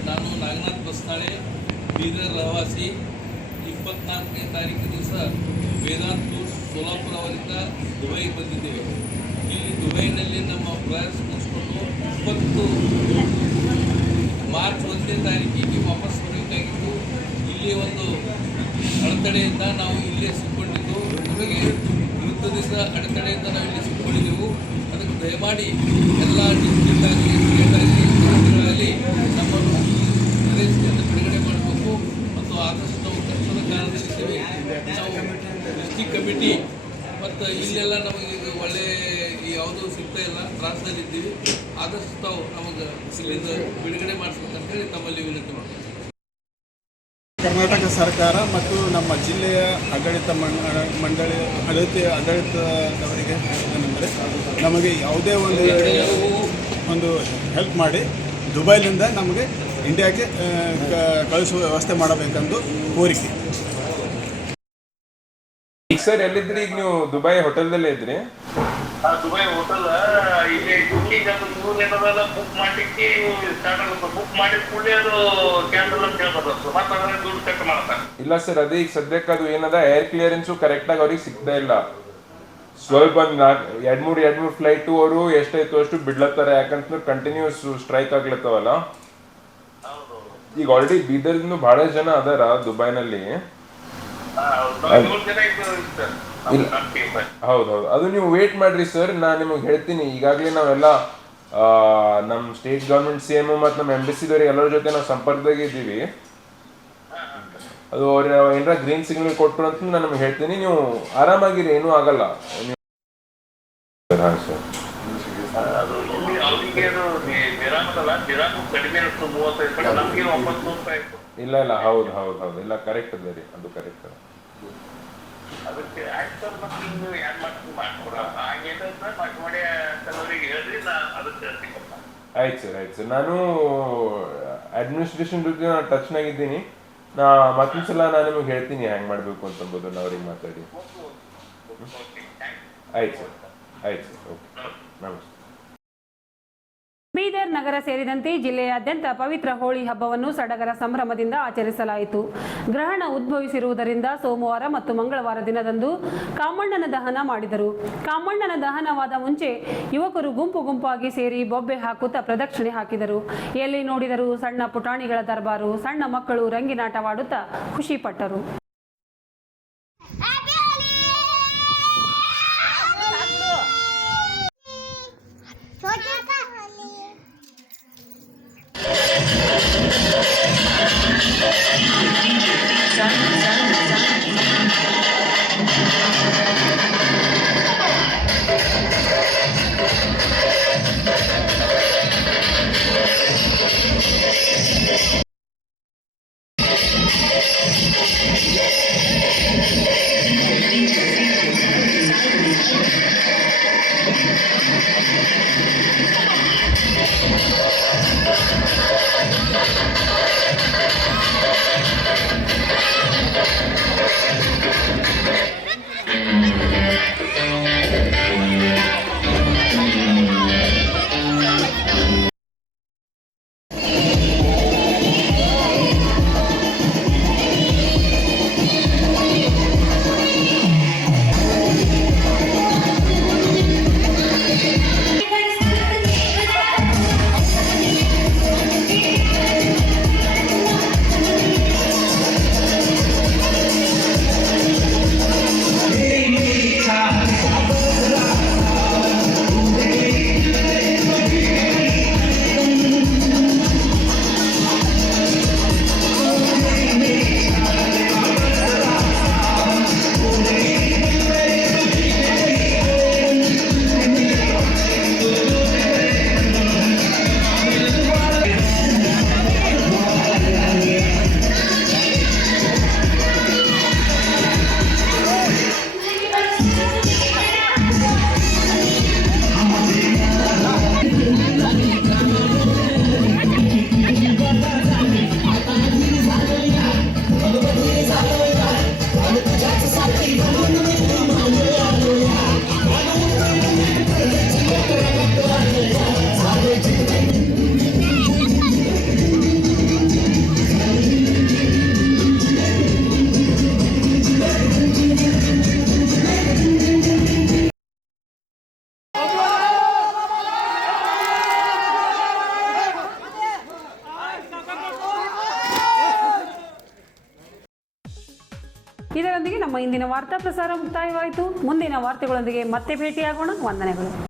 ನಾನು ನಾಗನಾಥ್ ಬಸ್ನಾಳೆ, ಬೀದರ್ ರಹವಾಸಿ. 24ನೇ ತಾರೀಕು ದಿವಸ ವೇದಾಂತ್ ಟೂರ್ಸ್ ಸೋಲಾಪುರ ಅವರಿಂದ ದುಬೈಗೆ ಬಂದಿದ್ದೇವೆ. ಇಲ್ಲಿ ದುಬೈನಲ್ಲಿ ನಮ್ಮ ಪ್ರಯಾಸ ಮುಗಿಸ್ಕೊಂಡು 20 ಮಾರ್ಚ್ 1ನೇ ತಾರೀಕಿಗೆ ವಾಪಸ್ ಬರಬೇಕಾಗಿತ್ತು. ಇಲ್ಲಿ ಒಂದು ಅಡೆತಡೆಯಿಂದ ನಾವು ಇಲ್ಲೇ ಸಿಕ್ಕೊಂಡಿದ್ದು, ನಮಗೆ ವಿರುದ್ಧದಿಂದ ಅಡೆತಡೆಯಿಂದ ನಾವು ಇಲ್ಲಿ ಸಿಕ್ಕೊಂಡಿದ್ದೆವು. ಅದಕ್ಕೆ ದಯಮಾಡಿ ಎಲ್ಲ ಡಿಸ್ಟ್ರಿಕ್ಟ್ ಆಗಲಿ, ಸ್ಟೇಟ್ ಆಗಲಿ, ರಾಜ್ಯಗಳಲ್ಲಿ ನಮ್ಮನ್ನು ಪ್ರದೇಶದಿಂದ ಬಿಡುಗಡೆ ಮಾಡಬೇಕು. ಮತ್ತು ಆದಷ್ಟು ನಾವು ಕಷ್ಟದ ಕಾರಣದಲ್ಲಿದ್ದೇವೆ. ನಾವು ಡಿಸ್ಟ್ರಿಕ್ಟ್ ಕಮಿಟಿ ಮತ್ತು ಇಲ್ಲೆಲ್ಲ ನಮಗೆ ಒಳ್ಳೆ ಯಾವುದೂ ಸಿಗ್ತಾ ಇಲ್ಲ, ತ್ರಾಸದಲ್ಲಿದ್ದೀವಿ. ಆದಷ್ಟು ತಾವು ನಮಗೆ ಇಲ್ಲಿಂದ ಬಿಡುಗಡೆ ಮಾಡಿಸ್ಬೇಕಂತೇಳಿ ತಮ್ಮಲ್ಲಿ ವಿನಂತಿ ಮಾಡ್ತೀವಿ. ಕರ್ನಾಟಕ ಸರ್ಕಾರ ಮತ್ತು ನಮ್ಮ ಜಿಲ್ಲೆಯ ಆಡಳಿತದವರಿಗೆ ಏನೆಂದರೆ ನಮಗೆ ಯಾವುದೇ ಒಂದು ಹೆಲ್ಪ್ ಮಾಡಿ ದುಬೈಲಿಂದ ನಮಗೆ ಇಂಡಿಯಾಕ್ಕೆ ಕಳಿಸುವ ವ್ಯವಸ್ಥೆ ಮಾಡಬೇಕೆಂದು ಕೋರಿಕೆ. ಸರ್ ಎಲ್ಲಿದ್ರಿ ಈಗ ನೀವು? ದುಬೈ ಹೋಟೆಲ್ದಲ್ಲೇ ಇದ್ರಿ? ದುಬೈ ಹೋಟೆಲ್ ಇಲ್ಲಿ ಬುಕ್ಕಿಂಗ್ ಅದು ಮೂರು ಏನದಲ್ಲ ಬುಕ್ ಮಾಡ್ಲಿಕ್ಕೆ ಸ್ಟಾರ್ಟ್ ಆಗುತ್ತೆ. ಬುಕ್ ಮಾಡಿದ ಕೂಡಲೇ ಅದು ಕ್ಯಾನ್ಸಲ್ ಅಂತ ಹೇಳ್ಬೋದು. ಮತ್ತೆ ಅದನ್ನ ದುಡ್ಡು ಕಟ್ ಮಾಡ್ತಾರೆ. ಇಲ್ಲ ಸರ್, ಅದೇ ಈಗ ಸದ್ಯಕ್ಕೆ ಅದು ಏನದ ಏರ್ ಕ್ಲಿಯರೆನ್ಸು ಕರೆಕ್ಟಾಗಿ ಅವ್ರಿಗೆ ಸಿಗ್ತಾ ಇಲ್ಲ. ಸ್ವಲ್ಪ ಒಂದು ಎರಡು ಮೂರು ಫ್ಲೈಟು ಅವರು ಎಷ್ಟಾಯ್ತು ಅಷ್ಟು ಬಿಡ್ಲತ್ತಾರೆ. ಯಾಕಂತಂದ್ರೆ ಕಂಟಿನ್ಯೂಸ್ ಸ್ಟ್ರೈಕ್ ಆಗ್ಲತ್ತವಲ್ಲ. ಈಗ ಆಲ್ರೆಡಿ ಬೀದರ್ದಿಂದ ಬಹಳ ಜನ ಅದಾರ ದುಬೈನಲ್ಲಿ. ಹೌದೌದು, ಅದು ನೀವು ವೇಟ್ ಮಾಡ್ರಿ ಸರ್, ನಾನು ನಿಮಗೆ ಹೇಳ್ತೀನಿ. ಈಗಾಗಲೇ ನಾವೆಲ್ಲ ನಮ್ಮ ಸ್ಟೇಟ್ ಗೌರ್ಮೆಂಟ್ CM ಮತ್ತು ನಮ್ಮ ಎಂಬಸಿದವ್ರಿಗೆ ಎಲ್ಲರ ಜೊತೆ ನಾವು ಸಂಪರ್ಕದಾಗ ಇದ್ದೀವಿ. ಅದು ಅವ್ರ ಏನಾರ ಗ್ರೀನ್ ಸಿಗ್ನಲ್ ಕೊಟ್ಟರು ಅಂತ ನಾನು ನಿಮ್ಗೆ ಹೇಳ್ತೀನಿ. ನೀವು ಆರಾಮಾಗಿರಿ, ಏನೂ ಆಗಲ್ಲ. ಹಾಂ ಸರ್, ಇಲ್ಲ ಇಲ್ಲ, ಹೌದು ಹೌದು ಹೌದು, ಇಲ್ಲ ಕರೆಕ್ಟ್ ಅದ ರೀ, ಅದು ಕರೆಕ್ಟ್ ಅದ. ಆಯ್ತು ಸರ್, ಆಯ್ತು ಸರ್. ನಾನು ಅಡ್ಮಿನಿಸ್ಟ್ರೇಷನ್ ಜೊತೆ ನಾನು ಟಚ್ನಾಗಿದ್ದೀನಿ. ಮತ್ತೊಂದ್ಸಲ ನಾನು ನಿಮಗೆ ಹೇಳ್ತೀನಿ ಹೆಂಗೆ ಮಾಡಬೇಕು ಅಂತಂಬೋದು, ಅವ್ರಿಗೆ ಮಾತಾಡಿ. ಆಯ್ತು ಸರ್, ಆಯ್ತು ಸರ್, ಓಕೆ, ನಮಸ್ತೆ. ಬೀದರ್ ನಗರ ಸೇರಿದಂತೆ ಜಿಲ್ಲೆಯಾದ್ಯಂತ ಪವಿತ್ರ ಹೋಳಿ ಹಬ್ಬವನ್ನು ಸಡಗರ ಸಂಭ್ರಮದಿಂದ ಆಚರಿಸಲಾಯಿತು. ಗ್ರಹಣ ಉದ್ಭವಿಸಿರುವುದರಿಂದ ಸೋಮವಾರ ಮತ್ತು ಮಂಗಳವಾರ ದಿನದಂದು ಕಾಮಣ್ಣನ ದಹನ ಮಾಡಿದರು. ಕಾಮಣ್ಣನ ದಹನವಾದ ಮುಂಚೆ ಯುವಕರು ಗುಂಪು ಗುಂಪಾಗಿ ಸೇರಿ ಬೊಬ್ಬೆ ಹಾಕುತ್ತಾ ಪ್ರದಕ್ಷಿಣೆ ಹಾಕಿದರು. ಎಲ್ಲಿ ನೋಡಿದರೂ ಸಣ್ಣ ಪುಟಾಣಿಗಳ ದರ್ಬಾರು, ಸಣ್ಣ ಮಕ್ಕಳು ರಂಗಿನಾಟವಾಡುತ್ತಾ ಖುಷಿಪಟ್ಟರು. ಇದರೊಂದಿಗೆ ನಮ್ಮ ಇಂದಿನ ವಾರ್ತಾ ಪ್ರಸಾರ ಮುಕ್ತಾಯವಾಯಿತು. ಮುಂದಿನ ವಾರ್ತೆಗಳೊಂದಿಗೆ ಮತ್ತೆ ಭೇಟಿಯಾಗೋಣ. ವಂದನೆಗಳು.